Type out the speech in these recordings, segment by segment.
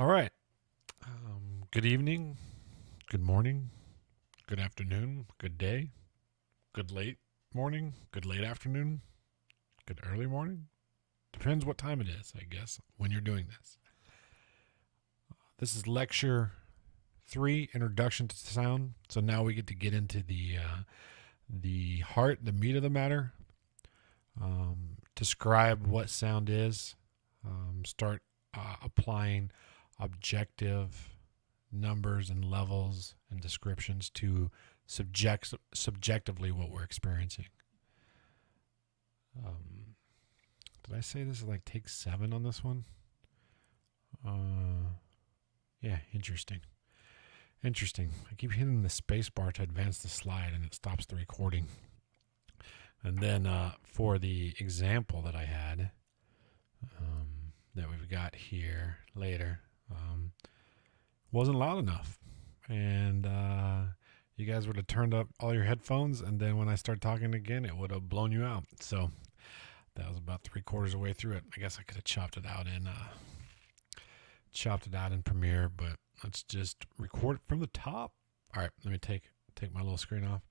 All right. Good evening, good morning, good afternoon, good day, good late morning, good late afternoon, good early morning. Depends what time it is, I guess, when you're doing this. This is lecture 3, Introduction to Sound. So now we get into the heart, the meat of the matter. Describe what sound is. Start applying objective numbers and levels and descriptions to subjectively what we're experiencing. Did I say this is like take 7 on this one? Yeah, interesting. Interesting. I keep hitting the space bar to advance the slide and it stops the recording. And then for the example that I had, that we've got here later, wasn't loud enough. And you guys would have turned up all your headphones, and then when I start talking again, it would have blown you out. So that was about 3/4 of the way through it. I guess I could have chopped it out in Premiere, but let's just record it from the top. All right, let me take my little screen off.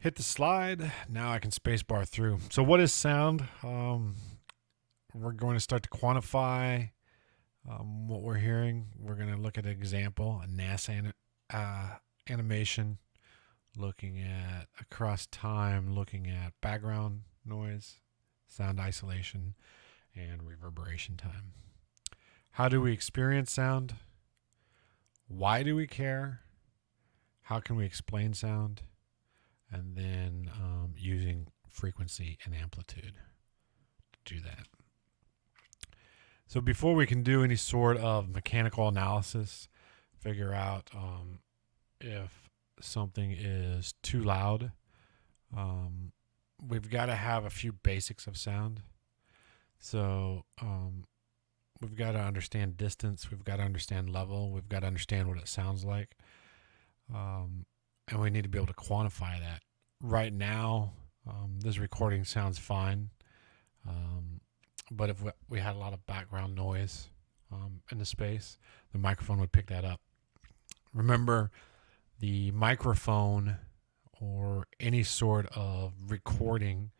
Hit the slide. Now I can spacebar through. So what is sound? We're going to start to quantify what we're hearing. We're going to look at an example, a NASA animation, looking at across time, looking at background noise, sound isolation, and reverberation time. How do we experience sound? Why do we care? How can we explain sound? And then using frequency and amplitude to do that. So before we can do any sort of mechanical analysis, figure out if something is too loud, we've got to have a few basics of sound. So we've got to understand distance, we've got to understand level, we've got to understand what it sounds like, and we need to be able to quantify that. Right now, this recording sounds fine. But if we had a lot of background noise in the space, the microphone would pick that up. Remember, the microphone or any sort of recording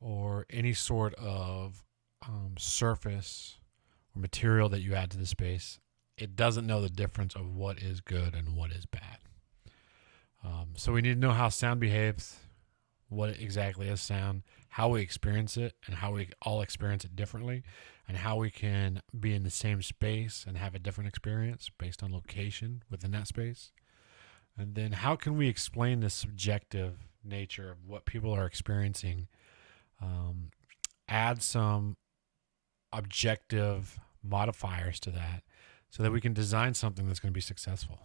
or any sort of surface or material that you add to the space, it doesn't know the difference of what is good and what is bad. So we need to know how sound behaves, what exactly is sound, how we experience it, and how we all experience it differently, and how we can be in the same space and have a different experience based on location within that space. And then how can we explain the subjective nature of what people are experiencing, add some objective modifiers to that so that we can design something that's going to be successful.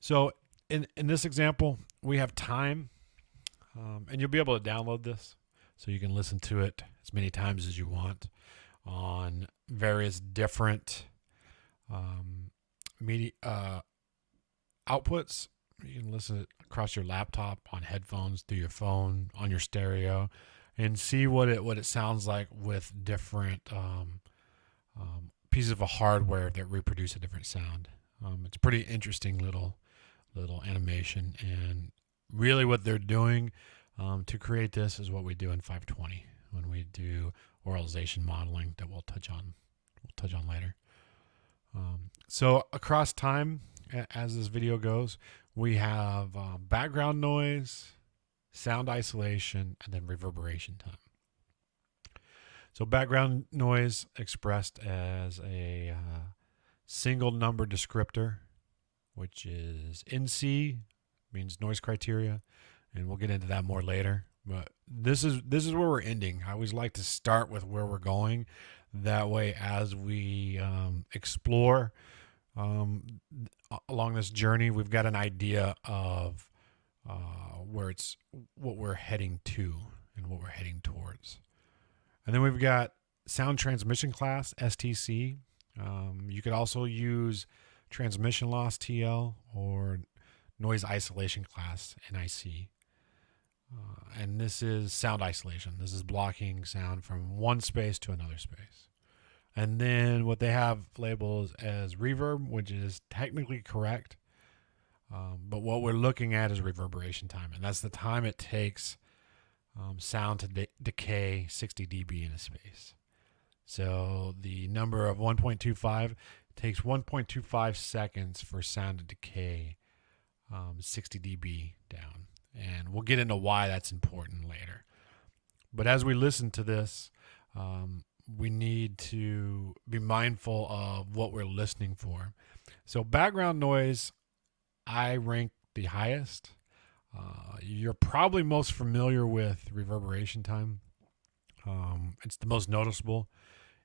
So in this example, we have time, and you'll be able to download this so you can listen to it as many times as you want on various different media outputs. You can listen across your laptop, on headphones, through your phone, on your stereo, and see what it sounds like with different pieces of hardware that reproduce a different sound. It's a pretty interesting little animation, and really what they're doing to create this is what we do in 520 when we do oralization modeling that we'll touch on later. So across time, as this video goes, we have background noise, sound isolation, and then reverberation time. So background noise expressed as a single number descriptor, which is NC, means noise criteria, and we'll get into that more later. But this is where we're ending. I always like to start with where we're going. That way, as we explore along this journey, we've got an idea of what we're heading to and what we're heading towards. And then we've got sound transmission class, STC. You could also use transmission loss, TL, or noise isolation class, NIC. And this is sound isolation. This is blocking sound from one space to another space. And then what they have labeled as reverb, which is technically correct. But what we're looking at is reverberation time, and that's the time it takes sound to decay 60 dB in a space. So the number of 1.25 takes 1.25 seconds for sound to decay 60 dB down. And we'll get into why that's important later. But as we listen to this, we need to be mindful of what we're listening for. So background noise, I rank the highest. You're probably most familiar with reverberation time. It's the most noticeable.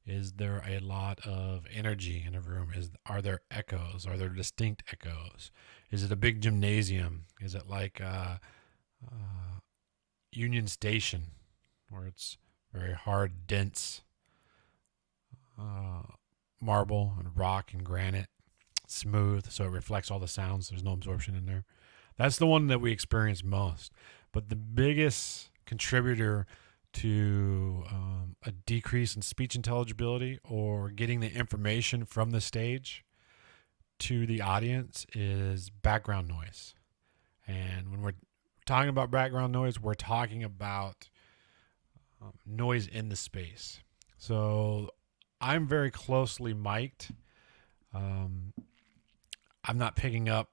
Is there a lot of energy in a room? Are there echoes? Are there distinct echoes? Is it a big gymnasium? Is it like Union Station, where it's very hard, dense marble and rock and granite, smooth, so it reflects all the sounds. There's no absorption in there. That's the one that we experience most. But the biggest contributor to a decrease in speech intelligibility or getting the information from the stage to the audience is background noise. And when we're talking about background noise, we're talking about noise in the space. So I'm very closely mic'd. I'm not picking up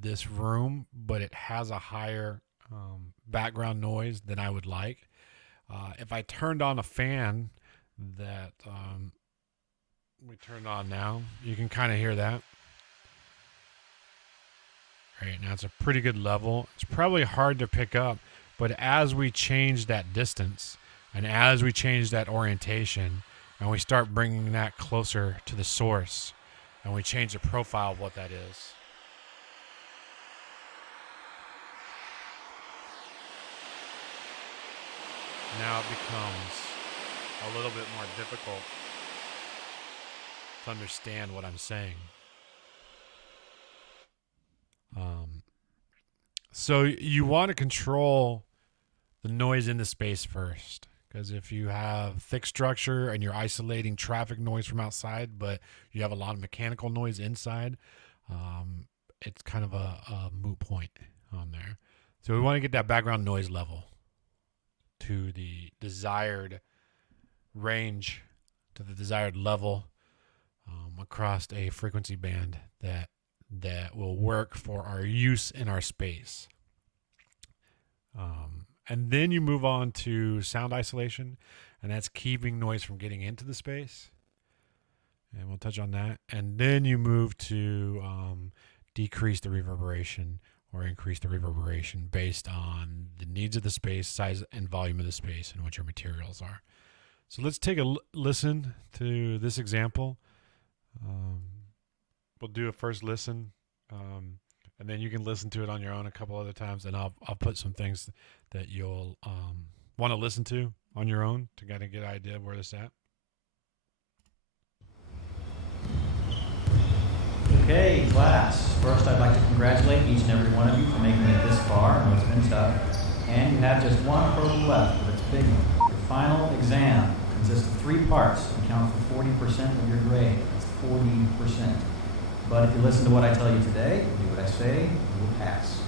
this room, but it has a higher background noise than I would like. If I turned on a fan that we turned on now, you can kind of hear that. Right now it's a pretty good level. It's probably hard to pick up, but as we change that distance and as we change that orientation and we start bringing that closer to the source and we change the profile of what that is, now it becomes a little bit more difficult to understand what I'm saying. So you want to control the noise in the space first, because if you have thick structure and you're isolating traffic noise from outside, but you have a lot of mechanical noise inside, it's kind of a moot point on there. So we want to get that background noise level to the desired range, to the desired level across a frequency band that will work for our use in our space. And then you move on to sound isolation, and that's keeping noise from getting into the space. And we'll touch on that. And then you move to decrease the reverberation or increase the reverberation based on the needs of the space, size and volume of the space, and what your materials are. So let's take a listen to this example. We'll do a first listen, and then you can listen to it on your own a couple other times, and I'll put some things that you'll want to listen to on your own to kind of get an idea of where this at. Okay, class. First, I'd like to congratulate each and every one of you for making it this far. I know it's been tough. And you have just one program left, but it's a big one. Your final exam consists of 3 parts and count for 40% of your grade. That's 40%. But if you listen to what I tell you today, do what I say, you will pass.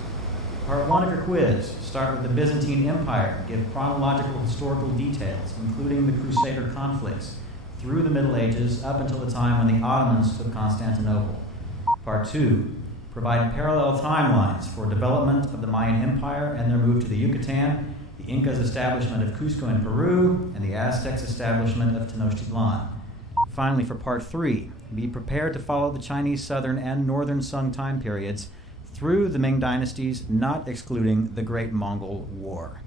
Part 1 of your quiz. Start with the Byzantine Empire. Give chronological historical details, including the Crusader conflicts, through the Middle Ages up until the time when the Ottomans took Constantinople. Part 2. Provide parallel timelines for development of the Mayan Empire and their move to the Yucatan, the Incas' establishment of Cusco in Peru, and the Aztecs' establishment of Tenochtitlan. Finally, for Part 3, be prepared to follow the Chinese Southern and Northern Sung time periods through the Ming dynasties, not excluding the Great Mongol War.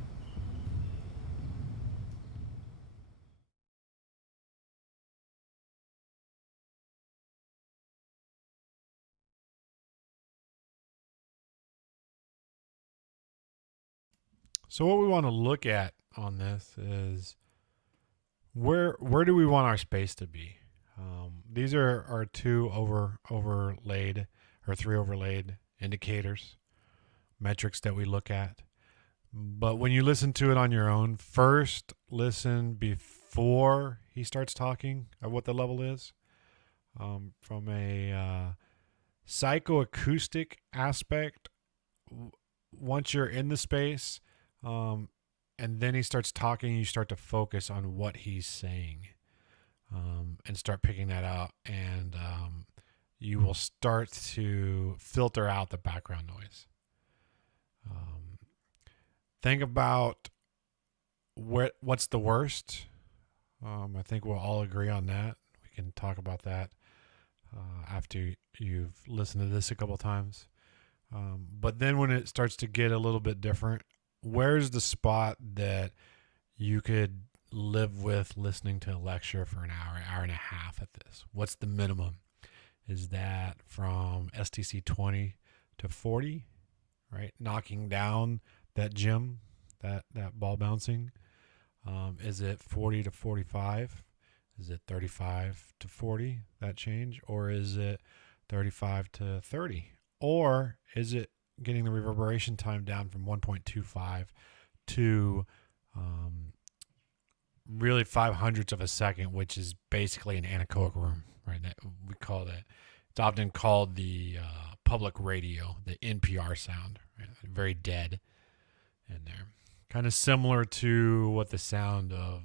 So what we want to look at on this is where do we want our space to be? These are our 2 overlaid or 3 overlaid indicators, metrics that we look at. But when you listen to it on your own, first listen before he starts talking of what the level is. From a psychoacoustic aspect, once you're in the space, and then he starts talking, you start to focus on what he's saying, and start picking that out, and you will start to filter out the background noise. Think about what's the worst. I think we'll all agree on that. We can talk about that after you've listened to this a couple times. But then when it starts to get a little bit different, where's the spot that you could live with listening to a lecture for an hour and a half at this? What's the minimum? Is that from STC 20 to 40, right? Knocking down that gym, that ball bouncing. Is it 40 to 45? Is it 35 to 40, that change? Or is it 35 to 30? Or is it getting the reverberation time down from 1.25 to really 500ths of a second, which is basically an anechoic room, right? We call that. It's often called the public radio, the NPR sound, right? Very dead in there. Kind of similar to what the sound of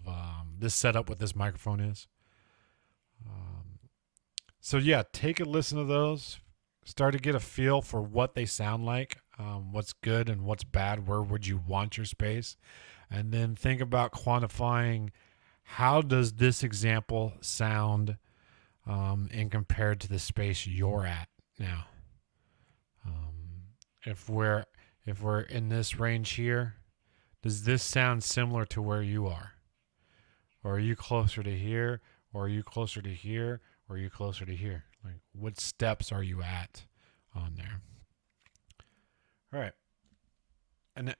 this setup with this microphone is. So yeah, take a listen to those. Start to get a feel for what they sound like, what's good and what's bad, where would you want your space, and then think about quantifying how does this example sound in compared to the space you're at now. If we're in this range here, does this sound similar to where you are? Or are you closer to here? Or are you closer to here? Or are you closer to here? Like, what steps are you at on there? All right. And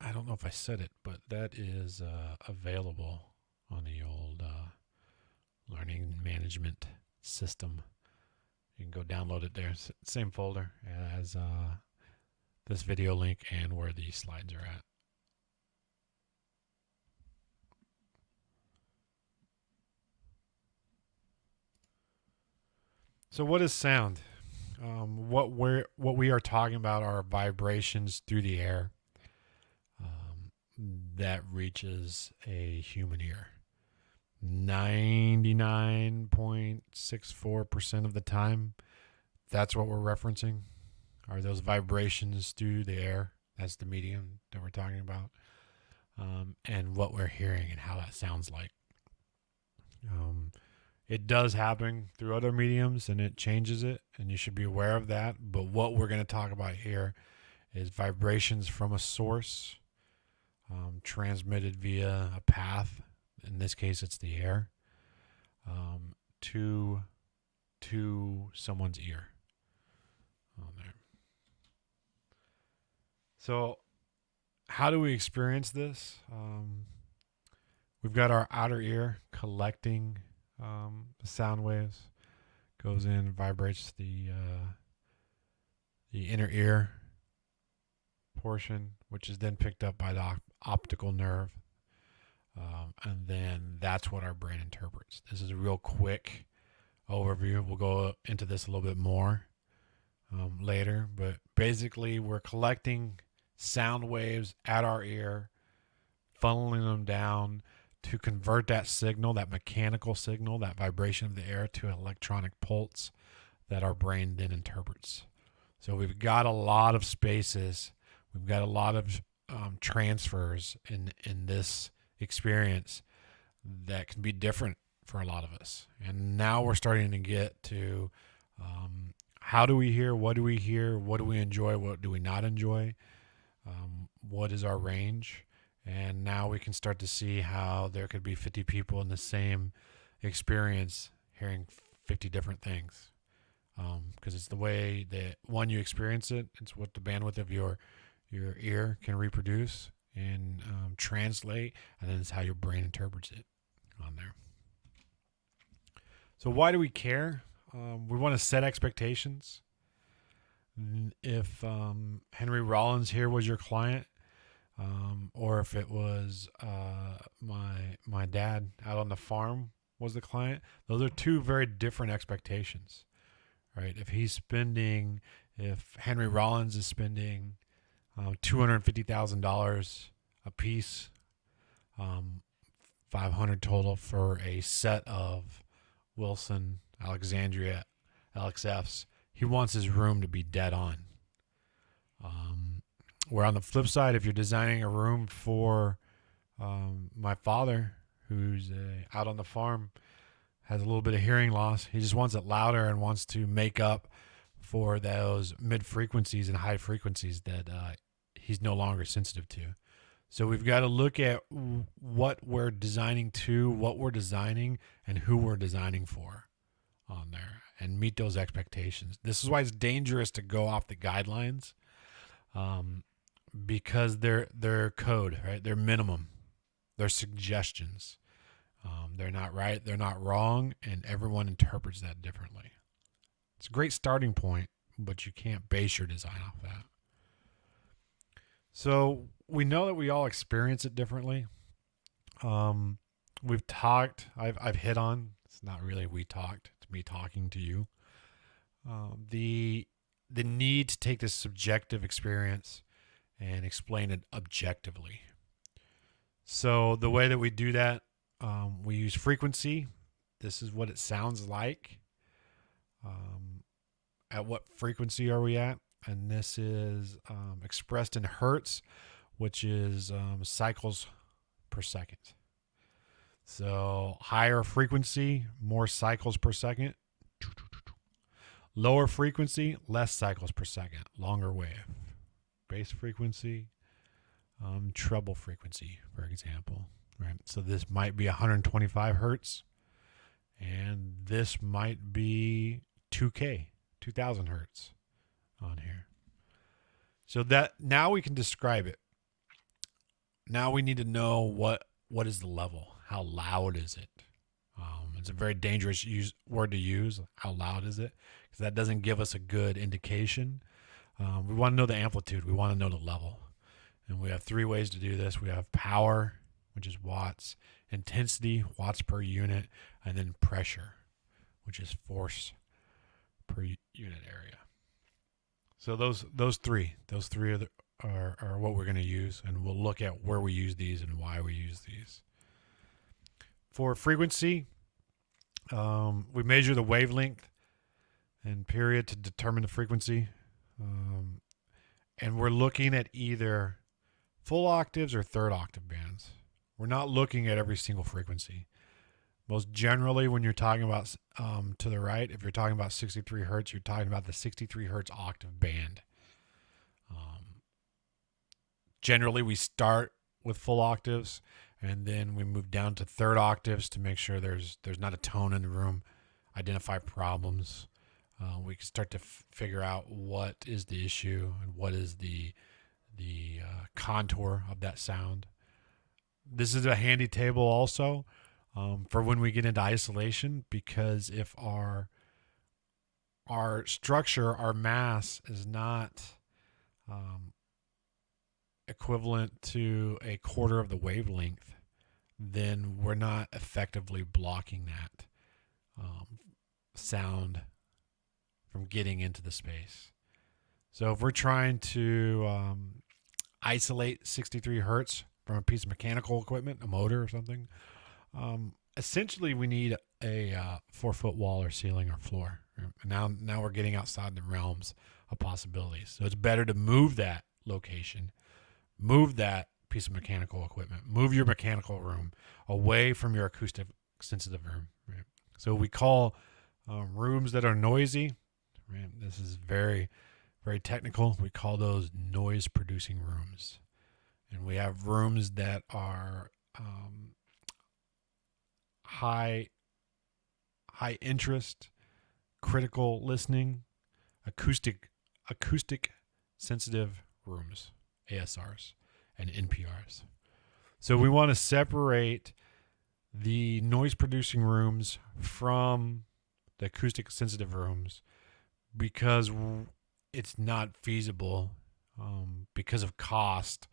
I don't know if I said it, but that is available on the old learning management system. You can go download it there. Same folder as this video link and where these slides are at. So what is sound? What we are talking about are vibrations through the air that reaches a human ear. 99.64% of the time, that's what we're referencing, are those vibrations through the air. That's the medium that we're talking about, and what we're hearing and how that sounds like. It does happen through other mediums and it changes it, and you should be aware of that. But what we're going to talk about here is vibrations from a source, transmitted via a path. In this case, it's the air, to someone's ear on there. So how do we experience this? We've got our outer ear collecting the sound waves, goes in, vibrates the inner ear portion, which is then picked up by the optical nerve, and then that's what our brain interprets. This is a real quick overview. We'll go into this a little bit more later, but basically we're collecting sound waves at our ear, funneling them down to convert that signal, that mechanical signal, that vibration of the air, to an electronic pulse that our brain then interprets. So we've got a lot of spaces, we've got a lot of transfers in this experience that can be different for a lot of us. And now we're starting to get to how do we hear, what do we hear, what do we enjoy, what do we not enjoy, what is our range. And now we can start to see how there could be 50 people in the same experience hearing 50 different things. Because it's the way that, one, you experience it. It's what the bandwidth of your ear can reproduce and translate. And then it's how your brain interprets it on there. So why do we care? We want to set expectations. If Henry Rollins here was your client, or if it was my dad out on the farm was the client. Those are two very different expectations, right? If Henry Rollins is spending $250,000 a piece, 500 total for a set of Wilson Alexandria LXFs, he wants his room to be dead on. Where on the flip side, if you're designing a room for my father, who's out on the farm, has a little bit of hearing loss, he just wants it louder and wants to make up for those mid frequencies and high frequencies that he's no longer sensitive to. So we've got to look at what we're designing to, what we're designing, and who we're designing for on there, and meet those expectations. This is why it's dangerous to go off the guidelines, because they're code, right? They're minimum, they're suggestions. They're not right, they're not wrong, and everyone interprets that differently. It's a great starting point, but you can't base your design off that. So we know that we all experience it differently. We've talked. I've hit on. It's not really we talked. It's me talking to you. The need to take this subjective experience and explain it objectively. So the way that we do that, we use frequency. This is what it sounds like. At what frequency are we at? And this is expressed in hertz, which is cycles per second. So higher frequency, more cycles per second. Lower frequency, less cycles per second, longer wave. Bass frequency, treble frequency, for example. Right. So this might be 125 hertz, and this might be 2K, 2000 hertz on here. So that now we can describe it. Now we need to know what is the level. How loud is it? It's a very dangerous word to use. How loud is it? Because that doesn't give us a good indication. We want to know the amplitude. We want to know the level. And we have three ways to do this. We have power, which is watts, intensity, watts per unit, and then pressure, which is force per unit area. So those three are what we're going to use, and we'll look at where we use these and why we use these. For frequency, we measure the wavelength and period to determine the frequency, and we're looking at either full octaves or third octave bands. We're not looking at every single frequency. Most generally, when you're talking about to the right, if you're talking about 63 hertz, you're talking about the 63 hertz octave band. Generally, we start with full octaves, and then we move down to third octaves to make sure there's not a tone in the room, identify problems. We can start to figure out what is the issue and what is the contour of that sound. This is a handy table also for when we get into isolation, because if our structure, our mass is not equivalent to a quarter of the wavelength, then we're not effectively blocking that sound from getting into the space. So if we're trying to isolate 63 hertz from a piece of mechanical equipment, a motor or something, essentially we need a 4-foot wall or ceiling or floor. Now we're getting outside the realms of possibilities. So it's better to move that location, move that piece of mechanical equipment, move your mechanical room away from your acoustic sensitive room. Right? So we call rooms that are noisy. Right? This is very, very technical. We call those noise producing rooms. And we have rooms that are high interest, critical listening, acoustic sensitive rooms, ASRs and NPRs. So we want to separate the noise producing rooms from the acoustic sensitive rooms, because it's not feasible because of cost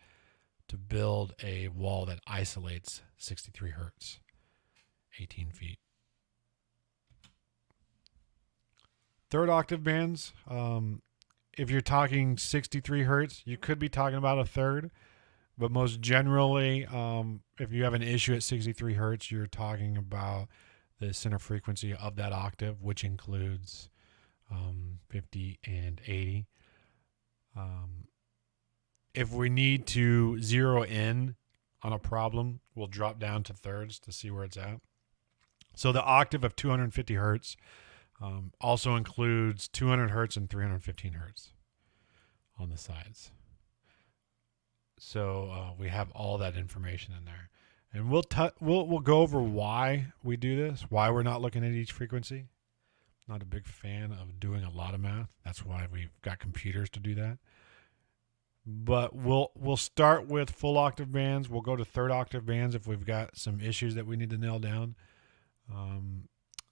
to build a wall that isolates 63 hertz, 18 feet. Third octave bands, if you're talking 63 hertz, you could be talking about a third. But most generally, if you have an issue at 63 hertz, you're talking about the center frequency of that octave, which includes 50 and 80. If we need to zero in on a problem, we'll drop down to thirds to see where it's at. So the octave of 250 hertz also includes 200 hertz and 315 hertz on the sides. So we have all that information in there, and we'll go over why we do this, why we're not looking at each frequency. Not a big fan of doing a lot of math. That's why we've got computers to do that. But we'll start with full octave bands. We'll go to third octave bands if we've got some issues that we need to nail down.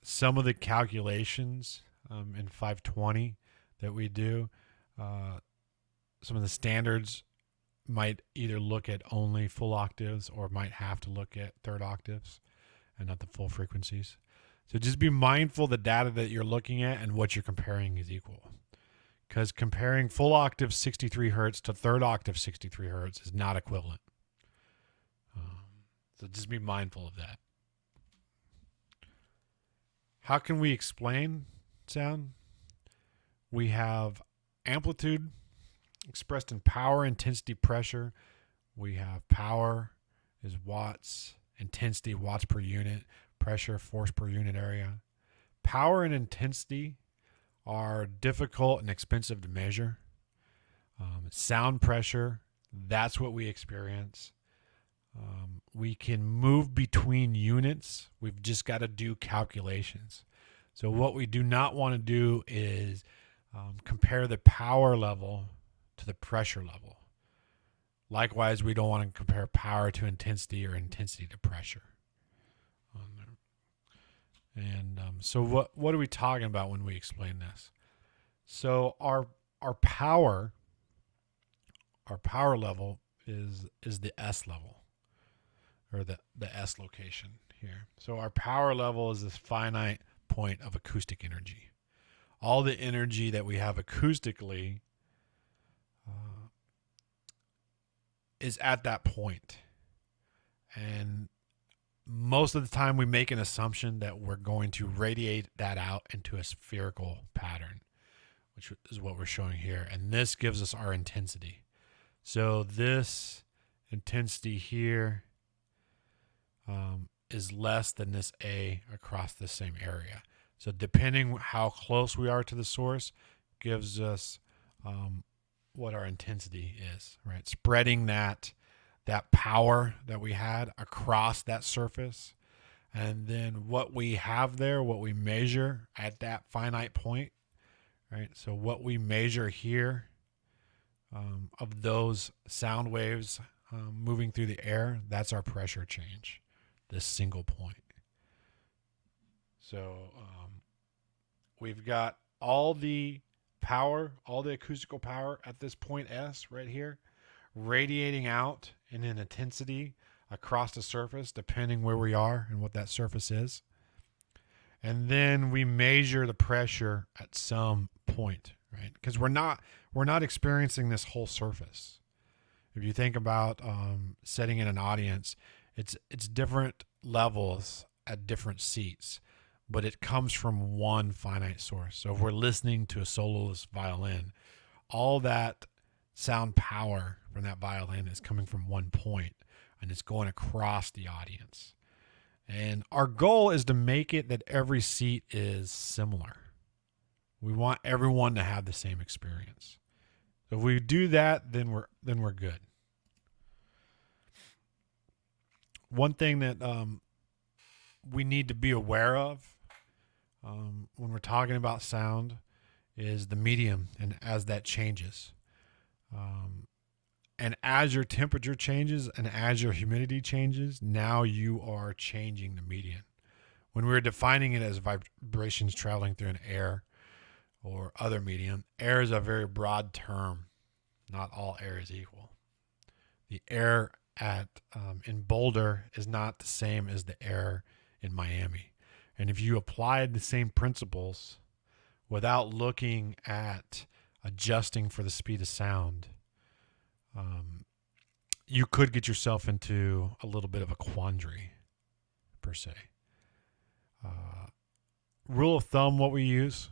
Some of the calculations in 520 that we do, some of the standards might either look at only full octaves or might have to look at third octaves and not the full frequencies. So just be mindful the data that you're looking at and what you're comparing is equal. Because comparing full octave 63 hertz to third octave 63 hertz is not equivalent. So just be mindful of that. How can we explain sound? We have amplitude expressed in power, intensity, pressure. We have power is watts, intensity, watts per unit, pressure, force per unit area. Power and intensity are difficult and expensive to measure. Sound pressure, that's what we experience. We can move between units. We've just got to do calculations. So what we do not want to do is compare the power level to the pressure level. Likewise, we don't want to compare power to intensity or intensity to pressure. And so what are we talking about when we explain this? So our power level is the S level, or the S location here. So our power level is this finite point of acoustic energy. All the energy that we have acoustically is at that point. And most of the time we make an assumption that we're going to radiate that out into a spherical pattern, which is what we're showing here. And this gives us our intensity. So this intensity here is less than this A across the same area. So depending how close we are to the source gives us what our intensity is, right? Spreading that power that we had across that surface, and then what we have there, what we measure at that finite point, right? So what we measure here of those sound waves moving through the air, that's our pressure change, this single point. So we've got all the power, all the acoustical power at this point S right here, radiating out in an intensity across the surface, depending where we are and what that surface is. And then we measure the pressure at some point, right? Because we're not experiencing this whole surface. If you think about setting in an audience, it's different levels at different seats, but it comes from one finite source. So if we're listening to a soloist violin, all that sound power from that violin is coming from one point, and it's going across the audience. And our goal is to make it that every seat is similar. We want everyone to have the same experience. So if we do that, then we're good. One thing that we need to be aware of when we're talking about sound is the medium, and as that changes. And as your temperature changes and as your humidity changes, now you are changing the medium. When we're defining it as vibrations traveling through an air or other medium, air is a very broad term. Not all air is equal. The air at in Boulder is not the same as the air in Miami. And if you applied the same principles without looking at adjusting for the speed of sound, you could get yourself into a little bit of a quandary, per se. Rule of thumb, what we use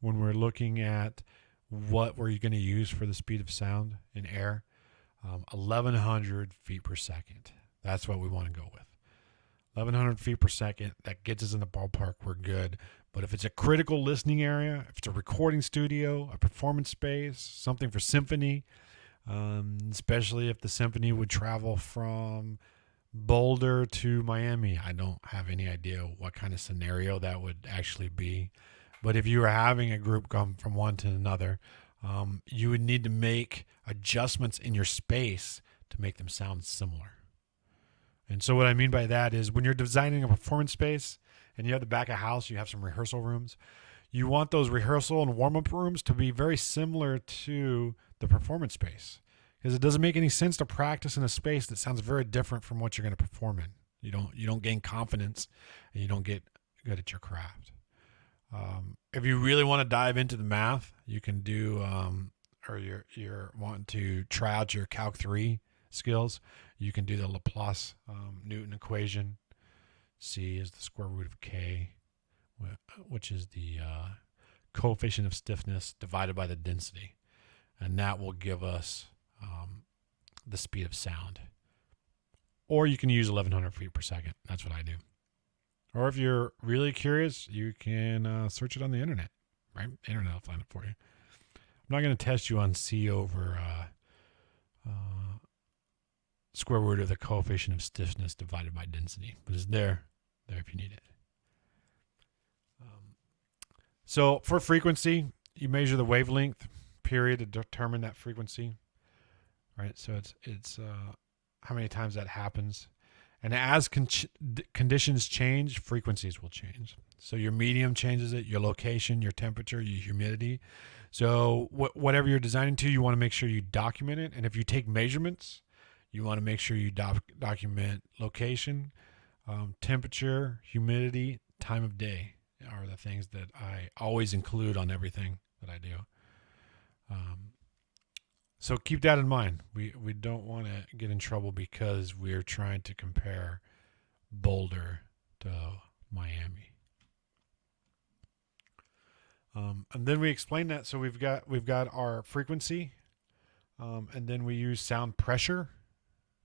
when we're looking at what we're going to use for the speed of sound in air, 1,100 feet per second. That's what we want to go with. 1,100 feet per second. That gets us in the ballpark. We're good. But if it's a critical listening area, if it's a recording studio, a performance space, something for symphony, especially if the symphony would travel from Boulder to Miami, I don't have any idea what kind of scenario that would actually be. But if you were having a group come from one to another, you would need to make adjustments in your space to make them sound similar. And so what I mean by that is when you're designing a performance space and you have the back of house, you have some rehearsal rooms, you want those rehearsal and warm-up rooms to be very similar to the performance space, because it doesn't make any sense to practice in a space that sounds very different from what you're going to perform in. You don't gain confidence, and you don't get good at your craft. If you really want to dive into the math, you can do, or you're wanting to try out your Calc 3 skills, you can do the Laplace Newton equation. C is the square root of K, which is the coefficient of stiffness divided by the density. And that will give us the speed of sound. Or you can use 1,100 feet per second. That's what I do. Or if you're really curious, you can search it on the internet. Right? The internet will find it for you. I'm not going to test you on C over square root of the coefficient of stiffness divided by density. But it's there if you need it. So for frequency, you measure the wavelength period to determine that frequency. Right? So it's how many times that happens. And as conditions change, frequencies will change. So your medium changes it, your location, your temperature, your humidity. So whatever you're designing to, you want to make sure you document it. And if you take measurements, you want to make sure you document location, temperature, humidity, time of day are the things that I always include on everything that I do. So keep that in mind. We don't want to get in trouble because we're trying to compare Boulder to Miami. And then we explain that. So we've got our frequency, and then we use sound pressure.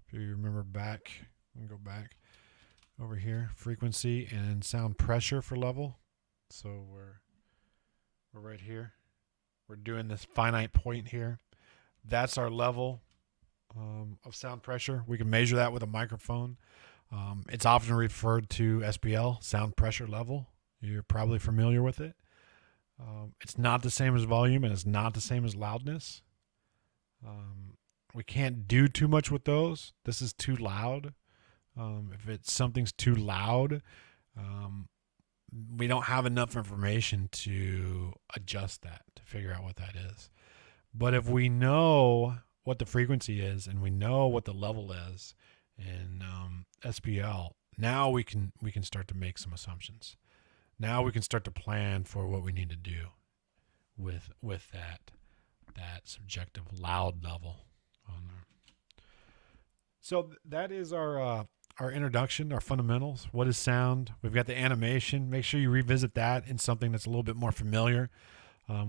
If you remember back, we can go back over here, frequency and sound pressure for level. So we're right here. We're doing this finite point here. That's our level of sound pressure. We can measure that with a microphone. It's often referred to SPL, sound pressure level. You're probably familiar with it. It's not the same as volume, and it's not the same as loudness. We can't do too much with those. This is too loud. If something's too loud, we don't have enough information to adjust that, to figure out what that is. But if we know what the frequency is and we know what the level is in SPL, now we can start to make some assumptions. Now we can start to plan for what we need to do with that subjective loud level on there. So that is our introduction, our fundamentals. What is sound? We've got the animation. Make sure you revisit that in something that's a little bit more familiar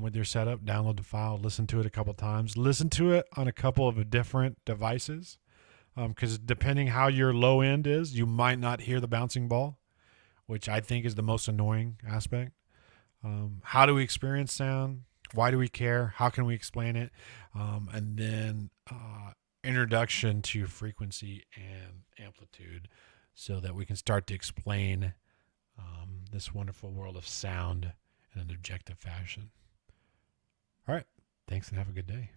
with your setup. Download the file, listen to it a couple times. Listen to it on a couple of different devices because depending how your low end is, you might not hear the bouncing ball, which I think is the most annoying aspect. How do we experience sound? Why do we care? How can we explain it? And then introduction to frequency and amplitude so that we can start to explain this wonderful world of sound in an objective fashion. All right. Thanks and have a good day.